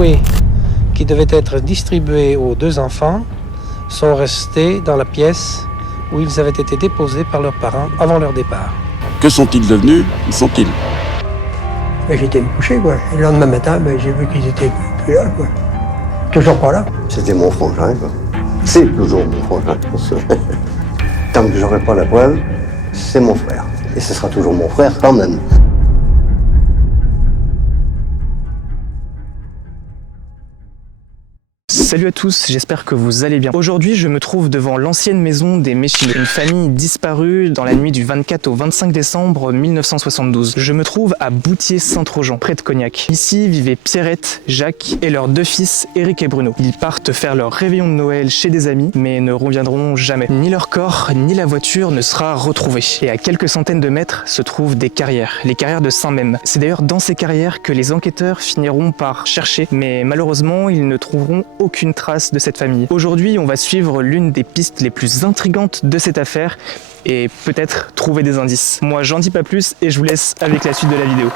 jouets qui devaient être distribués aux deux enfants sont restés dans la pièce où ils avaient été déposés par leurs parents avant leur départ. Que sont-ils devenus? Où sont-ils? J'étais couché, quoi. Et le lendemain matin, j'ai vu qu'ils étaient plus là, quoi. Toujours pas là. C'était mon frangin, quoi. C'est toujours mon frangin. Tant que j'aurai pas la preuve, c'est mon frère. Et ce sera toujours mon frère quand même. Salut à tous, j'espère que vous allez bien. Aujourd'hui, je me trouve devant l'ancienne maison des Méchinot, une famille disparue dans la nuit du 24 au 25 décembre 1972. Je me trouve à Boutier-Saint-Trojan, près de Cognac. Ici vivaient Pierrette, Jacques et leurs deux fils, Éric et Bruno. Ils partent faire leur réveillon de Noël chez des amis, mais ne reviendront jamais. Ni leur corps, ni la voiture ne sera retrouvée. Et à quelques centaines de mètres se trouvent des carrières, les carrières de Saint-Mème. C'est d'ailleurs dans ces carrières que les enquêteurs finiront par chercher, mais malheureusement, ils ne trouveront aucune trace de cette famille. Aujourd'hui, on va suivre l'une des pistes les plus intrigantes de cette affaire et peut-être trouver des indices. Moi, j'en dis pas plus et je vous laisse avec la suite de la vidéo.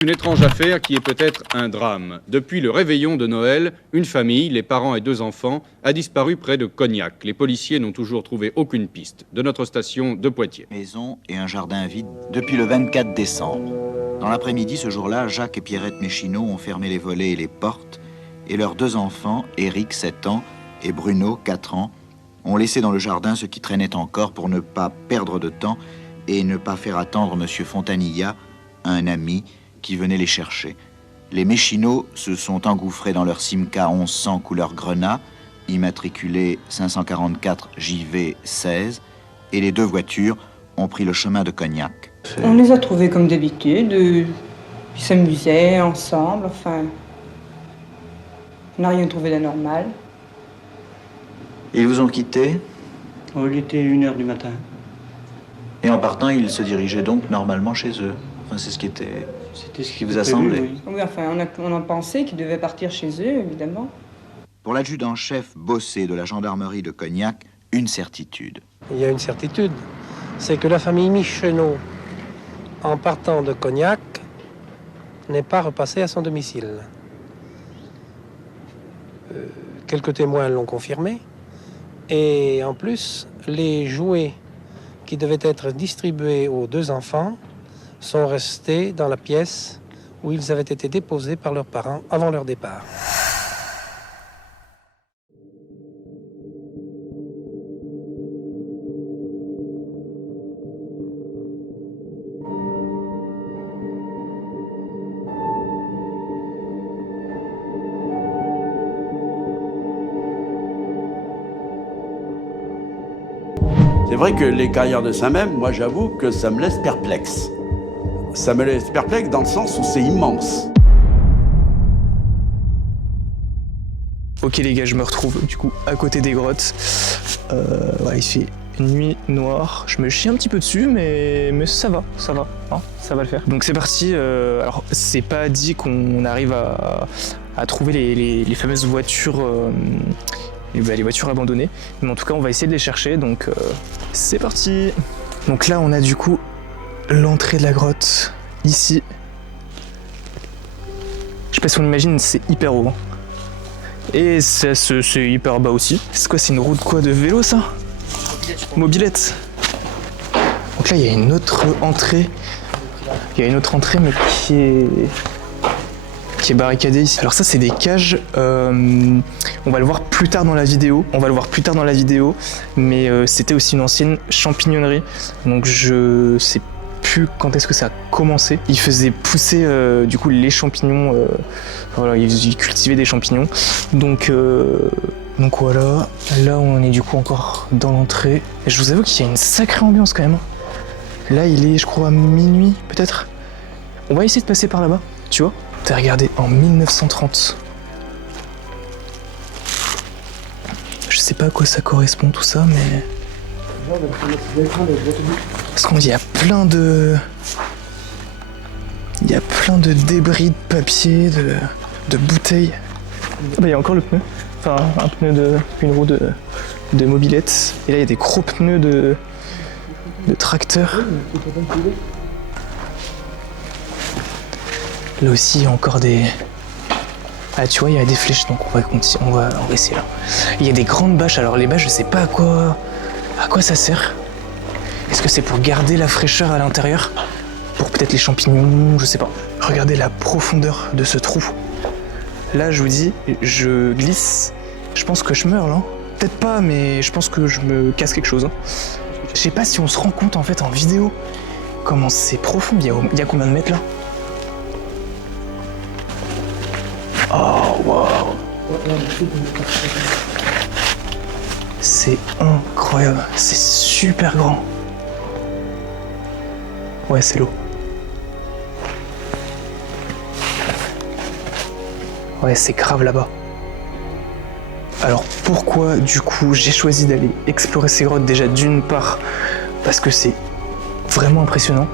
Une étrange affaire qui est peut-être un drame. Depuis le réveillon de Noël, une famille, les parents et deux enfants, a disparu près de Cognac. Les policiers n'ont toujours trouvé aucune piste. De notre station de Poitiers. Maison et un jardin vide depuis le 24 décembre. Dans l'après-midi, ce jour-là, Jacques et Pierrette Méchinot ont fermé les volets et les portes, et leurs deux enfants, Éric, 7 ans, et Bruno, 4 ans, ont laissé dans le jardin ce qui traînait encore pour ne pas perdre de temps et ne pas faire attendre M. Fontanilla, un ami, qui venaient les chercher. Les Méchinot se sont engouffrés dans leur Simca 1100 couleur grenat, immatriculé 544 JV 16, et les deux voitures ont pris le chemin de Cognac. On les a trouvés comme d'habitude, ils s'amusaient ensemble, enfin, on n'a rien trouvé d'anormal. Ils vous ont quitté? Oh, il était 1h du matin. Et en partant, ils se dirigeaient donc normalement chez eux. Enfin, c'est ce qui était... C'était ce qui vous a semblé? Oui, enfin, on a pensé qu'ils devaient partir chez eux, évidemment. Pour l'adjudant-chef Bossé de la gendarmerie de Cognac, une certitude. Il y a une certitude, c'est que la famille Méchinot, en partant de Cognac, n'est pas repassée à son domicile. Quelques témoins l'ont confirmé. Et en plus, les jouets qui devaient être distribués aux deux enfants sont restés dans la pièce où ils avaient été déposés par leurs parents avant leur départ. C'est vrai que les carrières de Saint-Mème, moi j'avoue que ça me laisse perplexe. Ça me laisse perplexe dans le sens où c'est immense. Ok les gars, je me retrouve du coup à côté des grottes. Ouais, il fait une nuit noire. Je me chie un petit peu dessus, mais ça va, hein, ça va le faire. Donc c'est parti. Alors c'est pas dit qu'on arrive à trouver les fameuses voitures, les voitures abandonnées. Mais en tout cas, on va essayer de les chercher. Donc c'est parti. Donc là, on a du coup l'entrée de la grotte, ici. Je sais pas si on imagine, c'est hyper haut. Hein. Et c'est hyper bas aussi. C'est quoi, c'est une route quoi de vélo ça? Mobilette. Donc là, il y a une autre entrée. Il y a une autre entrée, mais qui est barricadée ici. Alors ça, c'est des cages. On va le voir plus tard dans la vidéo. Mais c'était aussi une ancienne champignonnerie. Donc je sais plus quand est-ce que ça a commencé. Ils faisaient pousser du coup les champignons. Voilà, ils cultivaient des champignons. Donc voilà. Là, on est du coup encore dans l'entrée. Et je vous avoue qu'il y a une sacrée ambiance quand même. Là, il est, je crois, minuit peut-être. On va essayer de passer par là-bas, tu vois. T'as regardé en 1930. Je sais pas à quoi ça correspond tout ça, mais... Parce qu'il y a plein de... Il y a plein de débris de papier, de bouteilles. Ah bah il y a encore le pneu. Enfin, un pneu une roue de mobilette. Et là il y a des gros pneus de tracteur. Là aussi il y a encore des... Ah tu vois, il y a des flèches, donc on va essayer là. Il y a des grandes bâches, alors les bâches je sais pas à quoi ça sert. Est-ce que c'est pour garder la fraîcheur à l'intérieur? Pour peut-être les champignons, je sais pas. Regardez la profondeur de ce trou. Là je vous dis, je glisse, je pense que je meurs là. Peut-être pas, mais je pense que je me casse quelque chose. Je sais pas si on se rend compte en fait en vidéo comment c'est profond. Il y a combien de mètres là? Oh waouh! C'est incroyable, c'est super grand. Ouais, c'est l'eau. Ouais, c'est grave là-bas. Alors pourquoi du coup j'ai choisi d'aller explorer ces grottes? Déjà d'une part parce que c'est vraiment impressionnant.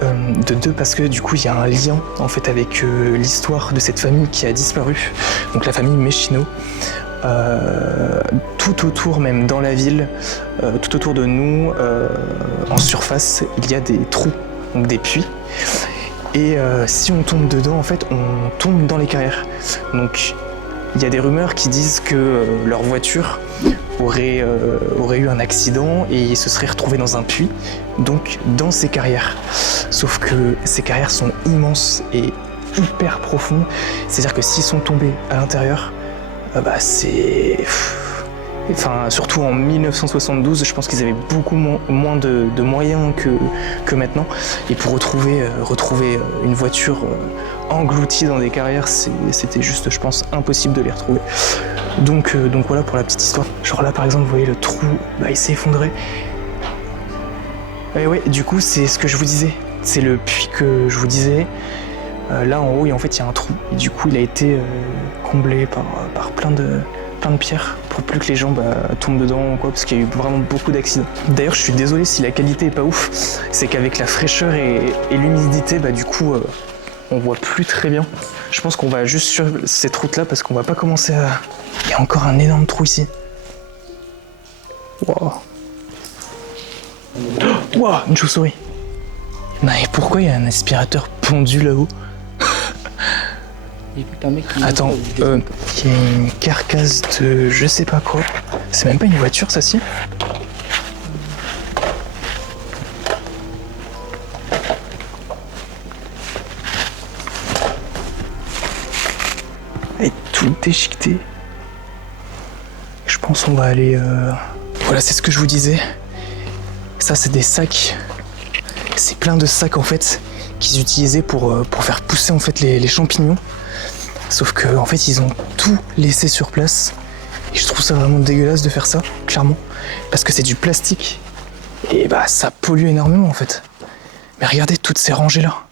De deux parce que du coup il y a un lien en fait avec l'histoire de cette famille qui a disparu, donc la famille Meshino. Tout autour, même dans la ville, tout autour de nous, en surface, il y a des trous, donc des puits. Et si on tombe dedans, en fait, on tombe dans les carrières. Donc il y a des rumeurs qui disent que leur voiture aurait eu un accident et se serait retrouvée dans un puits, donc dans ces carrières. Sauf que ces carrières sont immenses et hyper profondes. C'est-à-dire que s'ils sont tombés à l'intérieur, c'est... Enfin, surtout en 1972, je pense qu'ils avaient beaucoup moins de moyens que maintenant. Et pour retrouver une voiture engloutie dans des carrières, c'était juste, je pense, impossible de les retrouver. Donc voilà pour la petite histoire. Genre là, par exemple, vous voyez le trou, il s'est effondré. Et ouais, du coup, c'est ce que je vous disais. C'est le puits que je vous disais. Là, en haut, en fait, il y a un trou. Et du coup, il a été comblé par plein de pierres pour plus que les gens tombent dedans ou quoi, parce qu'il y a eu vraiment beaucoup d'accidents. D'ailleurs, je suis désolé si la qualité est pas ouf. C'est qu'avec la fraîcheur et l'humidité, du coup, on voit plus très bien. Je pense qu'on va juste sur cette route-là parce qu'on va pas commencer à... Il y a encore un énorme trou ici. Waouh. Waouh, une chauve-souris. Non, et pourquoi il y a un aspirateur pendu là-haut? Attends, il y a une carcasse de je sais pas quoi. C'est même pas une voiture, ça, si? Elle est tout déchiquetée. Je pense qu'on va aller... Voilà, c'est ce que je vous disais. Ça, c'est des sacs. C'est plein de sacs, en fait, qu'ils utilisaient pour faire pousser, en fait, les champignons. Sauf que en fait ils ont tout laissé sur place et je trouve ça vraiment dégueulasse de faire ça, clairement, parce que c'est du plastique et ça pollue énormément en fait. Mais regardez toutes ces rangées là,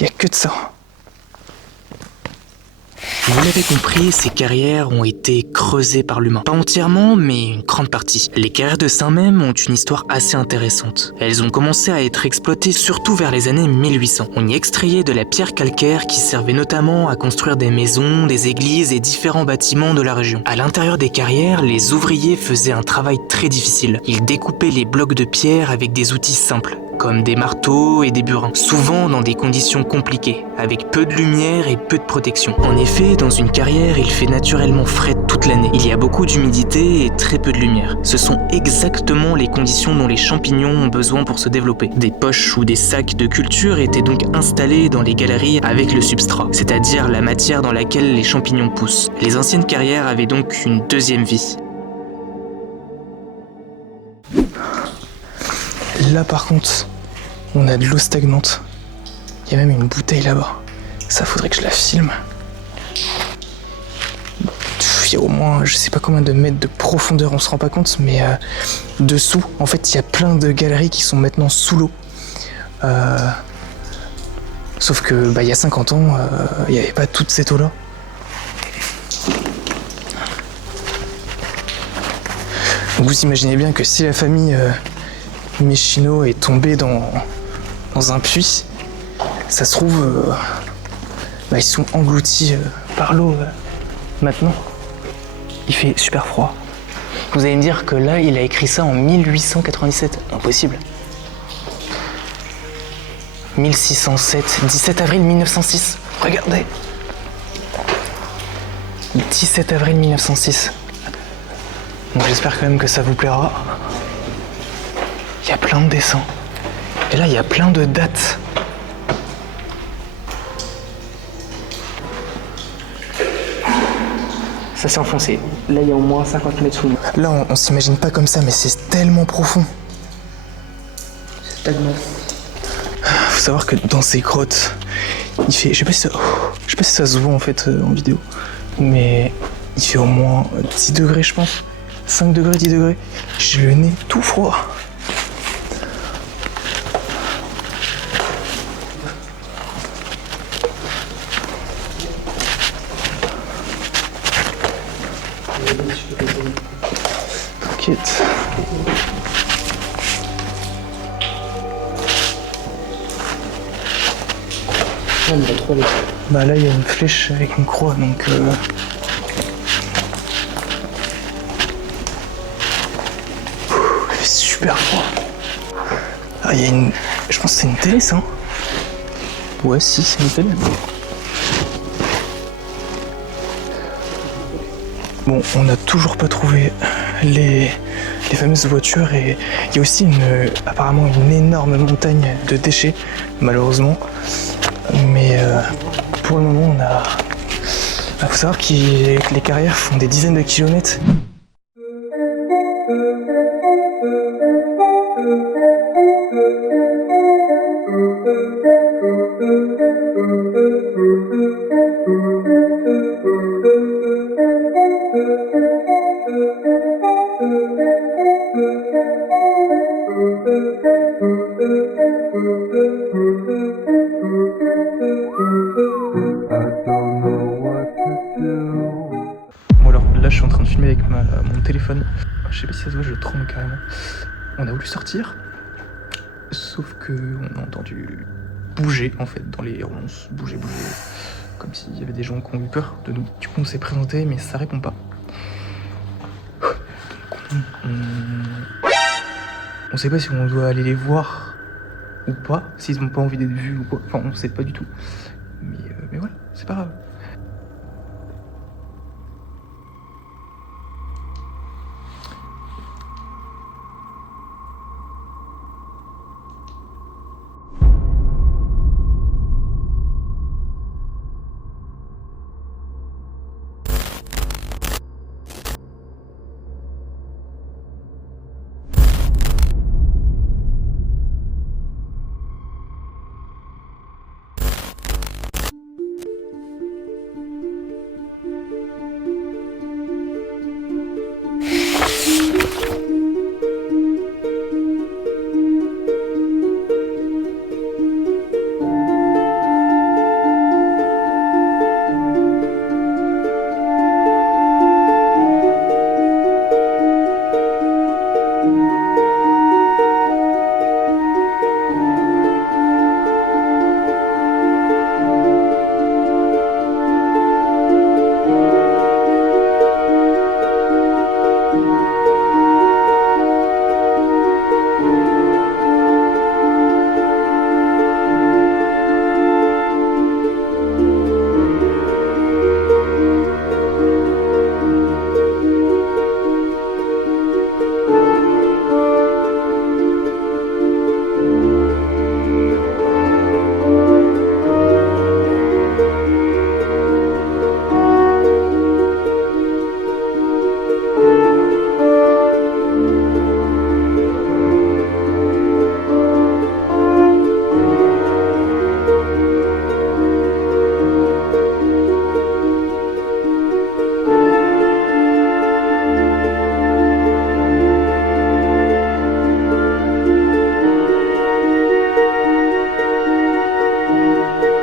il n'y a que de ça. Vous l'avez compris, ces carrières ont été creusées par l'humain. Pas entièrement, mais une grande partie. Les carrières de Saint-Memme ont une histoire assez intéressante. Elles ont commencé à être exploitées surtout vers les années 1800. On y extrayait de la pierre calcaire qui servait notamment à construire des maisons, des églises et différents bâtiments de la région. À l'intérieur des carrières, les ouvriers faisaient un travail très difficile. Ils découpaient les blocs de pierre avec des outils simples, comme des marteaux et des burins, souvent dans des conditions compliquées, avec peu de lumière et peu de protection. En effet, dans une carrière, il fait naturellement frais toute l'année. Il y a beaucoup d'humidité et très peu de lumière. Ce sont exactement les conditions dont les champignons ont besoin pour se développer. Des poches ou des sacs de culture étaient donc installés dans les galeries avec le substrat, c'est-à-dire la matière dans laquelle les champignons poussent. Les anciennes carrières avaient donc une deuxième vie. Là par contre, on a de l'eau stagnante. Il y a même une bouteille là-bas. Ça faudrait que je la filme. Il y a au moins, je sais pas combien de mètres de profondeur, on se rend pas compte, mais dessous, en fait, il y a plein de galeries qui sont maintenant sous l'eau. Sauf que il y a 50 ans, il n'y avait pas toute cette eau-là. Donc vous imaginez bien que si la famille Méchineau est tombée dans un puits, ça se trouve, ils sont engloutis par l'eau maintenant. Il fait super froid. Vous allez me dire que là, il a écrit ça en 1897. Impossible. 1607, 17 avril 1906. Regardez. 17 avril 1906. Donc j'espère quand même que ça vous plaira. Il y a plein de dessins. Et là, il y a plein de dates. Ça s'est enfoncé. Là, il y a au moins 50 mètres sous nous. Là, on s'imagine pas comme ça, mais c'est tellement profond. C'est stagnant. Faut savoir que dans ces grottes, il fait... Je sais pas si ça se voit en fait en vidéo. Mais il fait au moins 10 degrés, je pense. 5 degrés, 10 degrés. J'ai le nez tout froid. T'inquiète. Bah là il y a une flèche avec une croix donc il fait super froid. Ah il y a une... Je pense que c'est une télé ça. Ouais si c'est une télé. Bon, on n'a toujours pas trouvé les fameuses voitures et il y a aussi apparemment une énorme montagne de déchets, malheureusement. Mais pour le moment, on a... faut savoir que les carrières font des dizaines de kilomètres. Bon alors là je suis en train de filmer avec mon téléphone. Je sais pas si ça se voit, je tremble carrément. On a voulu sortir, sauf que on a entendu bouger en fait dans les ronces, bouger, comme s'il y avait des gens qui ont eu peur de nous. Du coup on s'est présenté mais ça répond pas. Donc on sait pas si on doit aller les voir ou pas, s'ils n'ont pas envie d'être vus ou quoi. Enfin on sait pas du tout. Mais voilà, c'est pas grave.